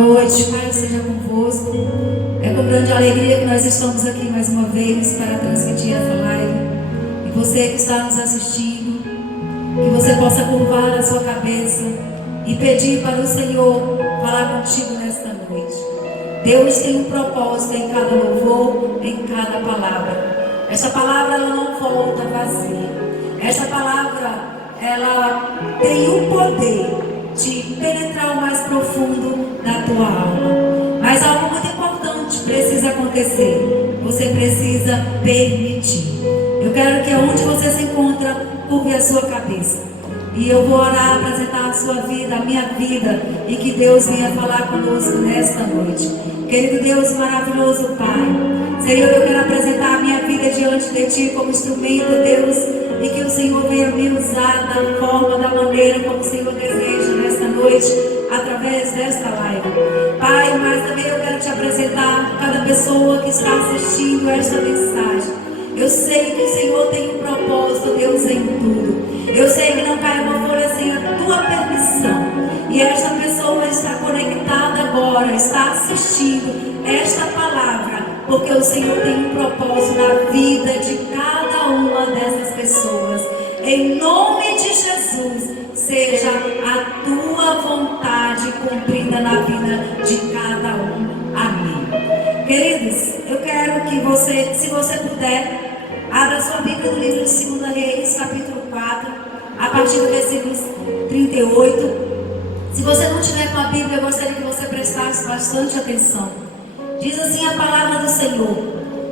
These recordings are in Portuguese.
noite, Pai seja convosco. É com grande alegria que nós estamos aqui mais uma vez para transmitir essa live. E você que está nos assistindo, que você possa curvar a sua cabeça e pedir para o Senhor falar contigo nesta noite. Deus tem um propósito em cada louvor, em cada palavra. Esta palavra ela não volta vazia. Esta palavra ela tem o poder de penetrar o mais profundo da tua alma. Mas algo muito importante precisa acontecer. Você precisa permitir. Eu quero que onde você se encontra, curve a sua cabeça. E eu vou orar, apresentar a sua vida, a minha vida, e que Deus venha falar conosco nesta noite. Querido Deus maravilhoso Pai, Senhor, eu quero apresentar a minha vida diante de Ti como instrumento, Deus, e que o Senhor venha me usar da forma, da maneira como o Senhor deseja nesta noite, através desta live. Pai, mas também eu quero Te apresentar cada pessoa que está assistindo esta mensagem. Eu sei que o Senhor tem um propósito, Deus, em tudo. Eu sei que não cai uma folha sem a Tua permissão. E esta pessoa está conectada agora, está assistindo esta palavra, porque o Senhor tem um propósito na vida de cada uma dessas pessoas. Em nome de Jesus, seja a Tua vontade cumprida na vida de cada um. Amém. Queridos, eu quero que você, se você puder, abra sua Bíblia no livro de 2 Reis, capítulo 4, a partir do versículo 38. Se você não tiver com a Bíblia, eu gostaria que você prestasse bastante atenção. Diz assim a palavra do Senhor: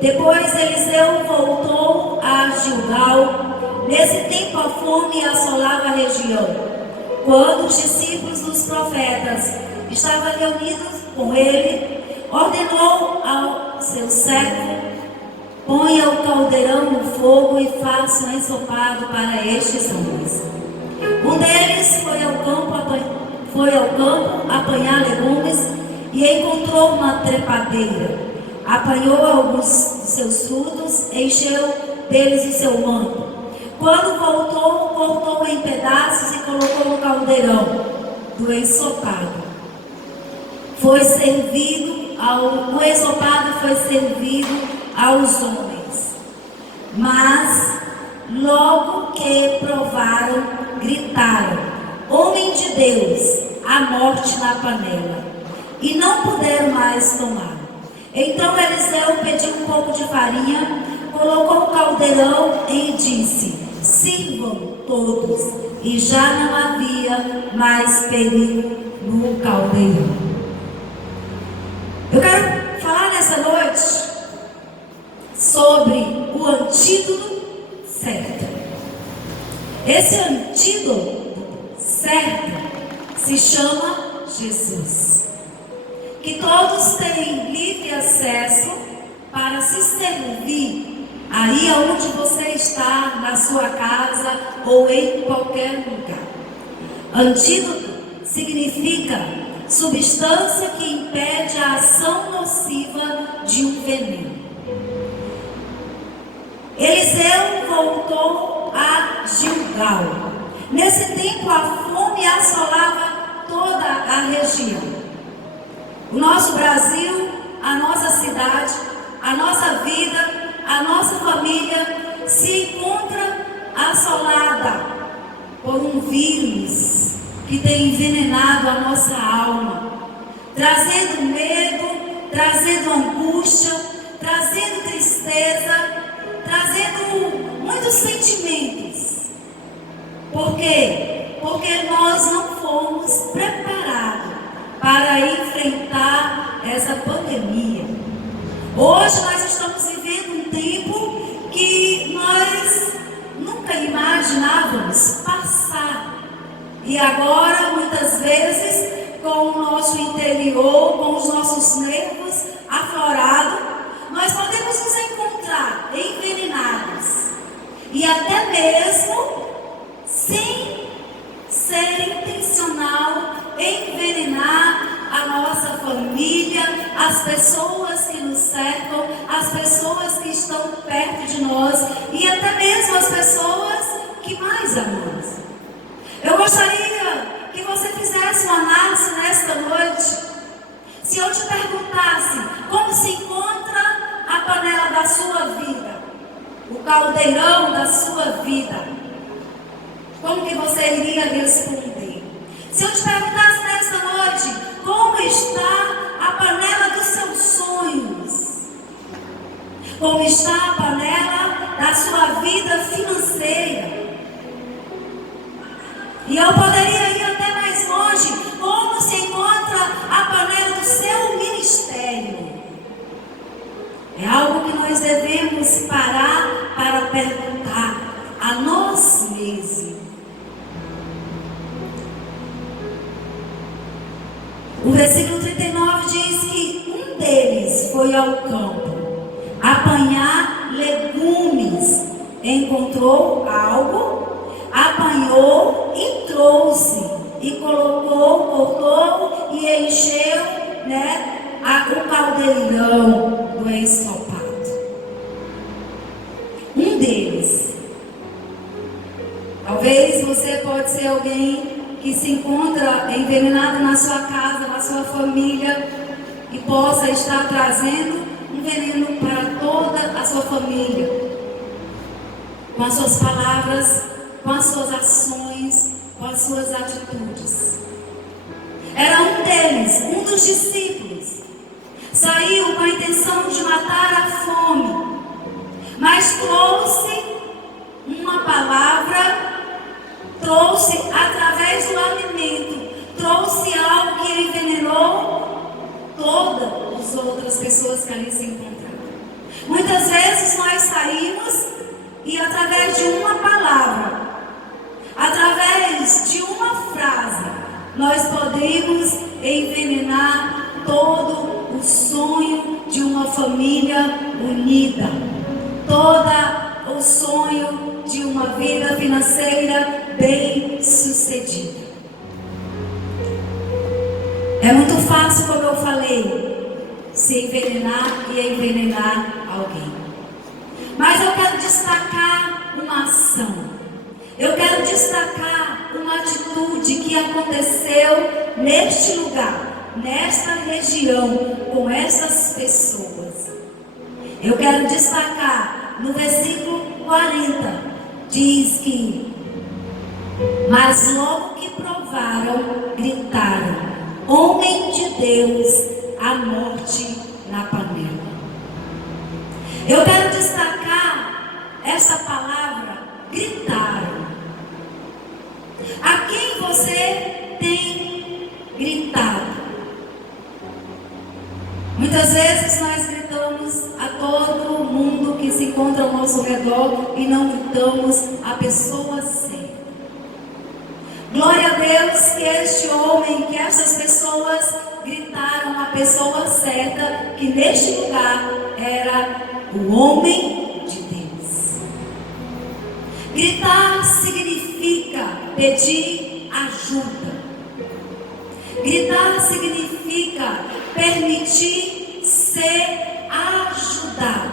Depois Eliseu voltou a Gilgal. Nesse tempo a fome assolava a região. Quando os discípulos dos profetas estavam reunidos com ele, ordenou ao seu servo: Ponha o caldeirão no fogo e faça um ensopado para estes homens. Um deles foi ao campo apanhar legumes e encontrou uma trepadeira. Apanhou alguns de seus frutos, encheu deles o seu manto. Quando voltou, cortou em pedaços e colocou no caldeirão do ensopado. O ensopado foi servido aos homens. Mas logo que provaram, gritaram: Homem de Deus, a morte na panela. E não puderam mais tomar. Então Eliseu pediu um pouco de farinha, colocou o caldeirão e disse: Sirvam todos. E já não havia mais perigo no caldeirão. Eu quero falar nessa noite sobre o antídoto certo. Esse antídoto certo se chama Jesus. Que todos têm livre acesso para se servir aí onde você está, na sua casa ou em qualquer lugar. Antídoto significa substância que impede a ação nociva de um veneno. Eliseu voltou a Gilgal. Nesse tempo a fome assolava toda a região. O nosso Brasil, a nossa cidade, a nossa vida, a nossa família se encontra assolada por um vírus que tem envenenado a nossa alma, trazendo medo, trazendo angústia, trazendo tristeza, trazendo muitos sentimentos. Por quê? Porque nós não fomos preparados para enfrentar essa pandemia. Hoje nós estamos vivendo um tempo que nós nunca imaginávamos passar. E agora, muitas vezes, com o nosso interior, com os nossos nervos aflorados, nós podemos nos encontrar envenenados. E até mesmo, sem ser intencional, envenenar a nossa família, as pessoas que nos cercam, as pessoas que estão perto de nós e até mesmo as pessoas que mais amamos. Eu gostaria que você fizesse uma análise nesta noite eu te perguntasse como se encontra a panela da sua vida, o caldeirão da sua vida, como que você iria responder? Se eu te perguntasse nesta noite, como está a panela dos seus sonhos? Como está a panela da sua vida financeira? E eu poderia ir até mais longe, como se encontra a panela do seu ministério? É algo que nós devemos parar para perguntar a nós mesmos. O versículo 39 diz que um deles foi ao campo apanhar legumes. Encontrou algo, apanhou e trouxe, e colocou, cortou e encheu, o caldeirão do ensopado. Um deles. Talvez você pode ser alguém que se encontra envenenado na sua casa, na sua família, e possa estar trazendo um veneno para toda a sua família, com as suas palavras, com as suas ações, com as suas atitudes. Era um deles, um dos discípulos, saiu com a intenção de matar a fome, mas trouxe uma palavra, trouxe através do alimento, trouxe algo que envenenou todas as outras pessoas que ali se encontravam. Muitas vezes nós saímos e através de uma palavra, através de uma frase, nós podemos envenenar todo o sonho de uma família unida, todo o sonho de uma vida financeira bem sucedida. É muito fácil, como eu falei, se envenenar e envenenar alguém. Mas eu quero destacar uma ação. Eu quero destacar uma atitude que aconteceu neste lugar, nesta região, com essas pessoas. Eu quero destacar no versículo 40, diz que: mas logo que provaram, gritaram: homem de Deus, a morte na panela. Eu quero destacar essa palavra, gritaram. A quem você tem gritado? Muitas vezes nós gritamos a todo mundo que se encontra ao nosso redor e não gritamos a pessoa certa. Glória a Deus que este homem, que essas pessoas gritaram a pessoa certa, que neste lugar era o homem de Deus. Gritar significa pedir ajuda. Gritar significa permitir ser ajudado.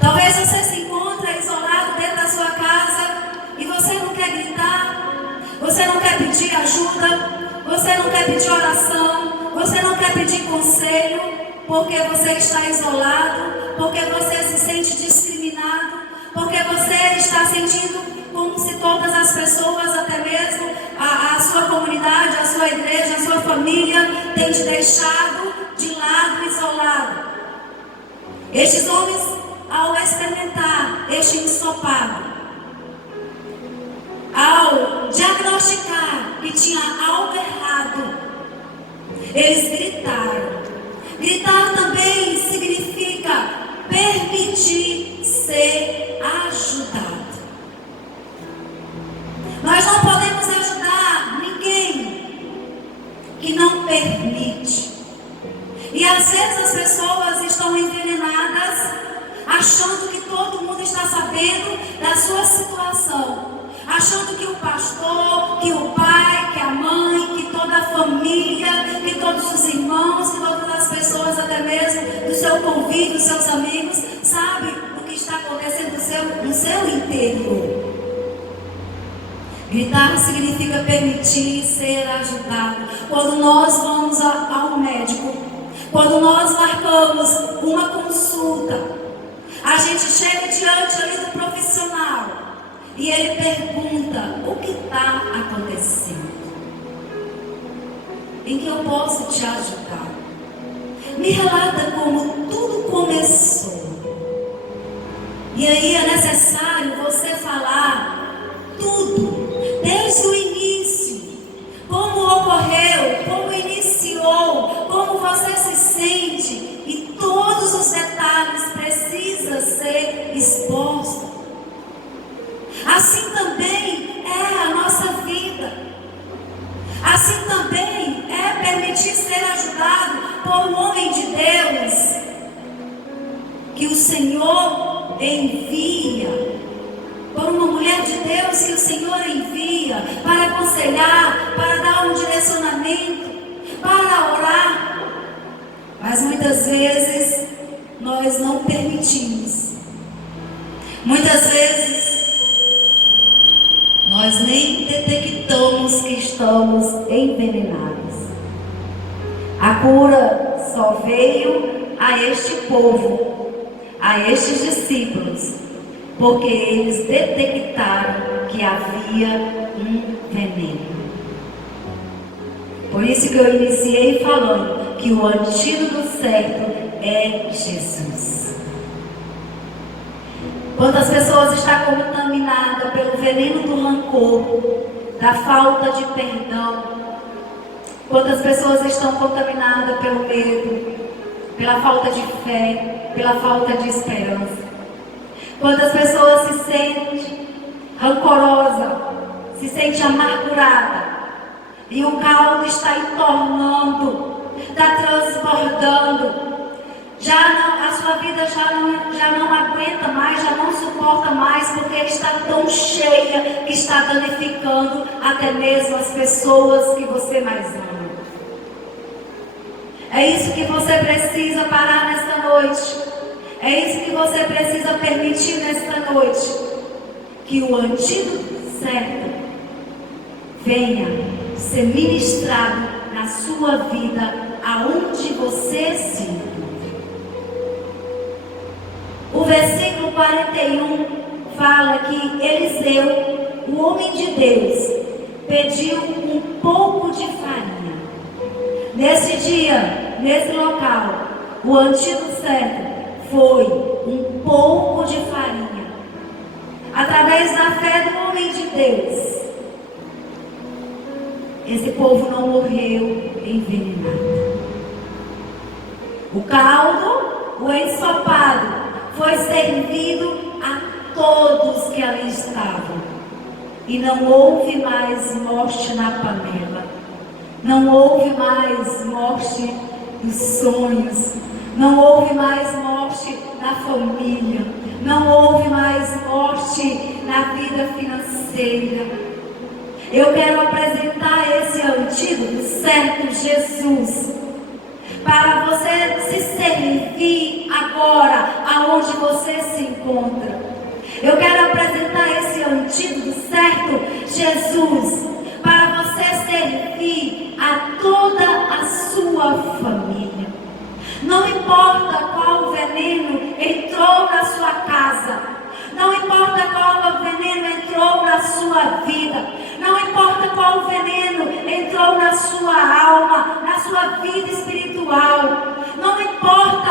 Talvez você se encontre isolado dentro da sua casa e você não quer gritar, você não quer pedir ajuda, você não quer pedir oração, você não quer pedir conselho, porque você está isolado, porque você se sente discriminado, porque você está sentindo como se todas as pessoas, até mesmo a sua comunidade, a sua igreja, a sua família, têm te deixado de lado, isolado. Estes homens, ao experimentar este ensopado, ao diagnosticar que tinha algo errado, eles gritaram. Gritar também significa permitir ser ajudado. Nós não podemos ajudar ninguém que não permite. E às vezes as pessoas estão envenenadas, achando que todo mundo está sabendo da sua situação, achando que o pastor, que o pai, que a mãe, que toda a família, que todos os irmãos, que todas as pessoas, até mesmo do seu convívio, dos seus amigos, sabem o que está acontecendo no seu interior. Gritar significa permitir ser ajudado. Quando nós vamos ao médico, Quando nós marcamos uma consulta, a gente chega diante ali do profissional e ele pergunta: o que está acontecendo? Em que eu posso te ajudar? Me relata como tudo começou. E aí é necessário você falar tudo, desde o início, como ocorreu, como iniciou, como você se sente, e todos os detalhes precisam ser expostos. Assim também é a nossa vida. Assim também é permitir ser ajudado por um homem de Deus que o Senhor envia, por uma mulher de Deus que o Senhor envia para aconselhar, para dar um direcionamento, para orar. Mas muitas vezes nós não permitimos. Muitas vezes nós nem detectamos que estamos envenenados. A cura só veio a este povo, a estes discípulos, porque eles detectaram que havia um veneno. Por isso que eu iniciei falando que o antídoto certo é Jesus. Quantas pessoas estão contaminadas pelo veneno do rancor, da falta de perdão? Quantas pessoas estão contaminadas pelo medo, pela falta de fé, pela falta de esperança? Quantas pessoas se sentem rancorosas, se sentem amarguradas, e o caldo está entornando, está transbordando. A sua vida já não aguenta mais, já não suporta mais, porque está tão cheia que está danificando até mesmo as pessoas que você mais ama. É isso que você precisa parar nesta noite. É isso que você precisa permitir nesta noite. Que o antídoto certo venha ser ministrado na sua vida, aonde você se encontra. O versículo 41 fala que Eliseu, o homem de Deus, pediu um pouco de farinha. Nesse dia, nesse local, o antídoto certo foi um pouco de farinha. Através da fé do homem de Deus, esse povo não morreu envenenado. O caldo, o ensopado, foi servido a todos que ali estavam. E não houve mais morte na panela. Não houve mais morte dos sonhos. Não houve mais morte na família. Não houve mais morte na vida financeira. Eu quero apresentar esse antídoto certo, Jesus, para você se servir agora, aonde você se encontra. Eu quero apresentar esse antídoto certo, Jesus, para você servir a toda a sua família. Não importa qual veneno entrou na sua casa, não importa qual veneno entrou na sua vida, não importa qual veneno entrou na sua alma, na sua vida espiritual, não importa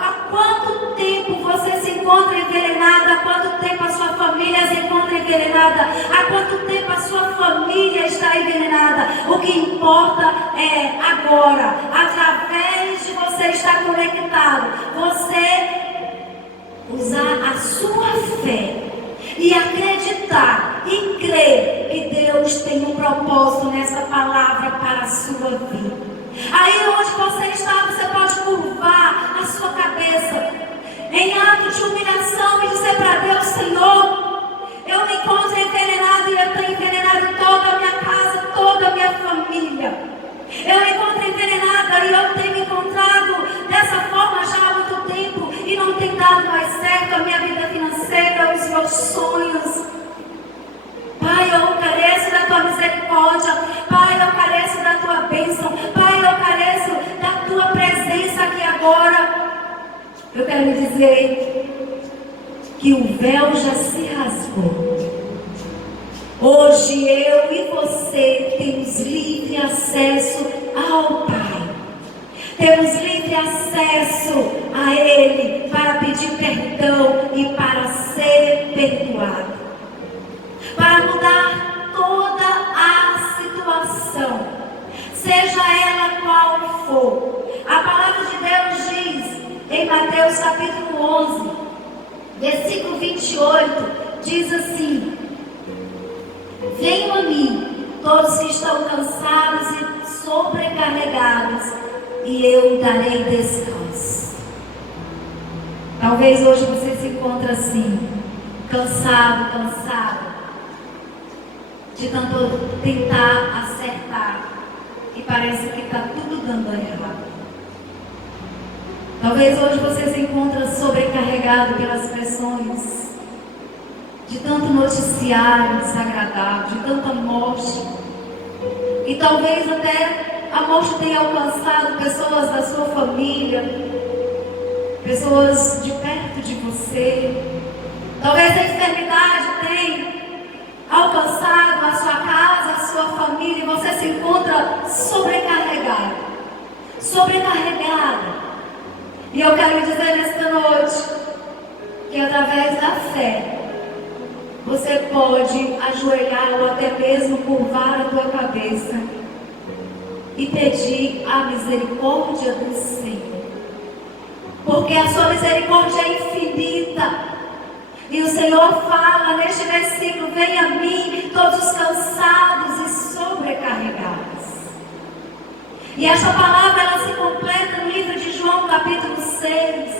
há quanto tempo você se encontra envenenada, há quanto tempo a sua família se encontra envenenada, há quanto tempo a sua família está envenenada. O que importa é agora, através de você estar conectado, você usar a sua fé e acreditar e crer que Deus tem um propósito nessa palavra para a sua vida. Aí onde você está, você pode curvar a sua cabeça em ato de humilhação e dizer para Deus: Senhor, eu me encontro envenenado e eu tenho envenenado toda a minha casa, toda a minha família. Eu me encontro envenenada e eu tenho me encontrado dessa forma já há muito tempo e não tem dado mais certo a minha vida financeira, os meus sonhos. Pai, eu careço da tua misericórdia. Pai, eu careço da tua bênção. Pai, eu careço da tua presença eu quero lhe dizer que o véu já se rasgou. Hoje eu e você temos livre acesso ao Pai. Temos livre acesso a Ele para pedir perdão e para ser perdoado. Para mudar toda a situação, seja ela qual for. A palavra de Deus diz em Mateus capítulo 11, versículo 28, diz assim: venham a mim, todos que estão cansados e sobrecarregados, e eu darei descanso. Talvez hoje você se encontre assim, cansado, de tanto tentar acertar, e parece que está tudo dando errado. Talvez hoje você se encontre sobrecarregado pelas pressões de tanto noticiário desagradável, de tanta morte. E talvez até a morte tenha alcançado pessoas da sua família, pessoas de perto de você. Talvez a enfermidade tenha alcançado a sua casa, a sua família, e você se encontra sobrecarregado. E eu quero lhe dizer nesta noite que através da fé você pode ajoelhar ou até mesmo curvar a tua cabeça e pedir a misericórdia do Senhor, porque a sua misericórdia é infinita. E o Senhor fala neste versículo: venha a mim todos os cansados e sobrecarregados. E esta palavra ela se completa no livro de João capítulo 6,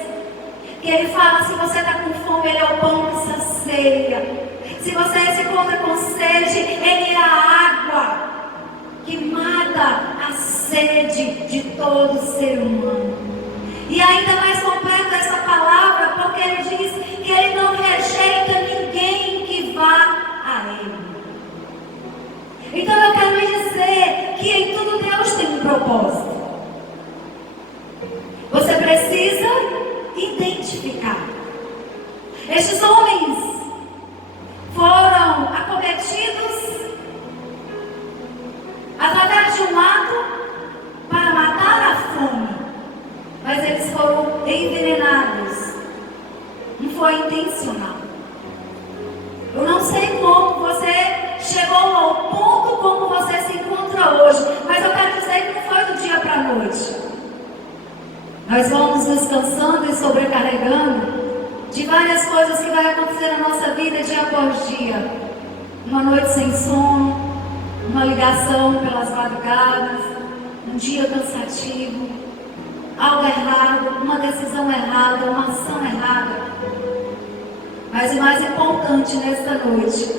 que ele fala: se você está com fome, ele é o pão que sacia. Se você se encontra com sede, ele é a água que mata a sede de todo ser humano. E ainda mais completa essa palavra, porque ele diz que ele não rejeita ninguém que vá a ele. Então eu quero lhe dizer que em tudo Deus tem um propósito. Você precisa identificar. Estes homens foram acometidos através de um ato para matar a fome, mas eles foram envenenados. Não foi intencional. Eu não sei como você chegou ao ponto como você se encontra hoje, mas eu quero dizer que não foi do dia para a noite. Nós vamos nos cansando e sobrecarregando de várias coisas que vai acontecer na nossa vida dia após dia. Uma noite sem sono, uma ligação pelas madrugadas, um dia cansativo, algo errado, uma decisão errada, uma ação errada. Mas o mais importante nesta noite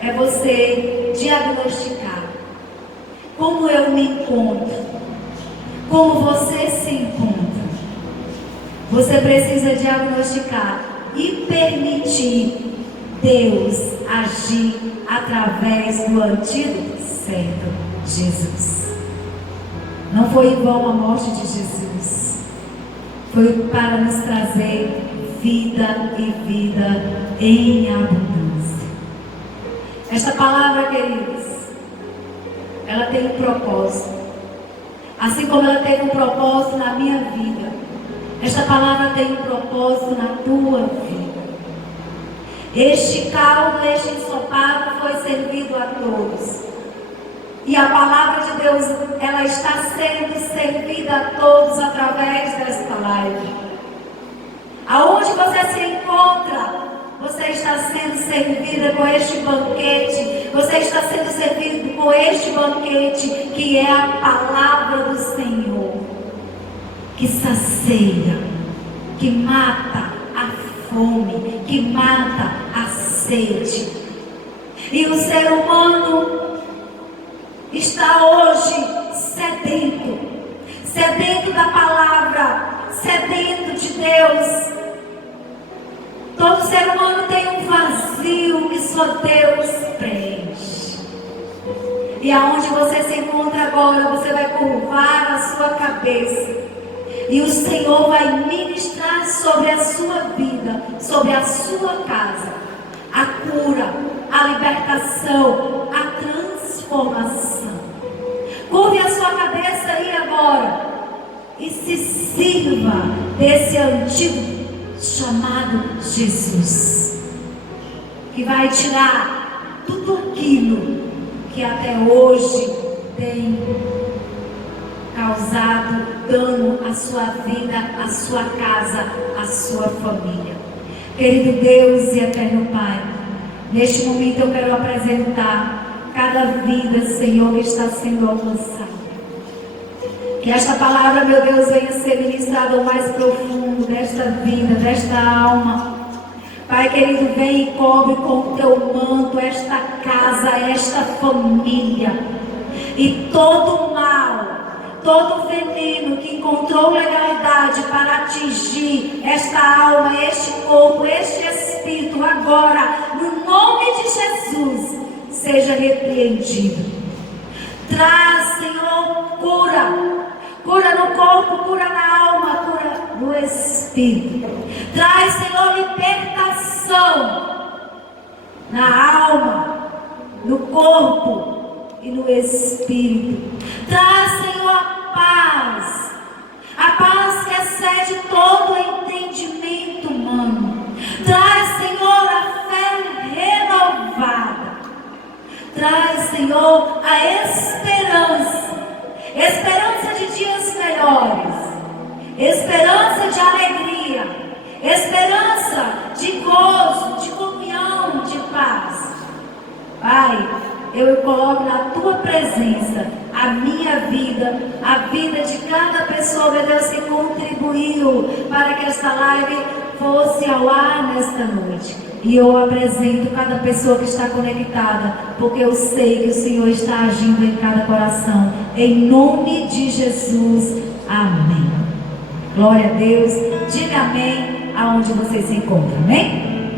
é você diagnosticar como eu me encontro, como você se encontra. Você precisa diagnosticar e permitir Deus agir através do antídoto certo, Jesus. Não foi em vão a morte de Jesus. Foi para nos trazer vida e vida em abundância. Esta palavra, queridos, ela tem um propósito. Assim como ela teve um propósito na minha vida, esta palavra tem um propósito na tua vida. Este caldo, este ensopado foi servido a todos. E a palavra de Deus, ela está sendo servida a todos através desta live. Aonde você se encontra, você está sendo servida com este banquete. Você está sendo servido com este banquete, que é a palavra do Senhor, que sacia, que mata a fome, que mata a sede. E o ser humano está hoje sedento da palavra, sedento de Deus. Todo ser humano tem um vazio que só Deus preenche. E aonde você se encontra agora, você vai curvar a sua cabeça. E o Senhor vai ministrar sobre a sua vida, sobre a sua casa, a cura, a libertação, a transformação. Curve a sua cabeça aí agora e se sirva desse antigo chamado Jesus, que vai tirar tudo aquilo que até hoje tem causado dano à sua vida, à sua casa, à sua família. Querido Deus e eterno Pai, neste momento eu quero apresentar cada vida, Senhor, que está sendo alcançada. Que esta palavra, meu Deus, venha ser ministrada ao mais profundo desta vida, desta alma. Pai querido, vem e cobre com o teu manto esta casa, esta família. E todo mal, todo veneno que encontrou legalidade para atingir esta alma, este corpo, este espírito, agora, no nome de Jesus, seja repreendido. Traz, Senhor, cura. Cura no corpo, cura na alma, cura no espírito. Traz, Senhor, libertação na alma, no corpo e no espírito. Traz, Senhor, a paz que excede todo entendimento humano. Traz, Senhor, a fé renovada. Traz, Senhor, a esperança de dias melhores, esperança de alegria, esperança de gozo, de comunhão, de paz. Pai, eu coloco na tua presença a minha vida, a vida de cada pessoa, meu Deus, que contribuiu para que esta live fosse ao ar nesta noite. E eu apresento cada pessoa que está conectada, porque eu sei que o Senhor está agindo em cada coração. Em nome de Jesus, amém. Glória a Deus. Diga amém aonde você se encontra, amém?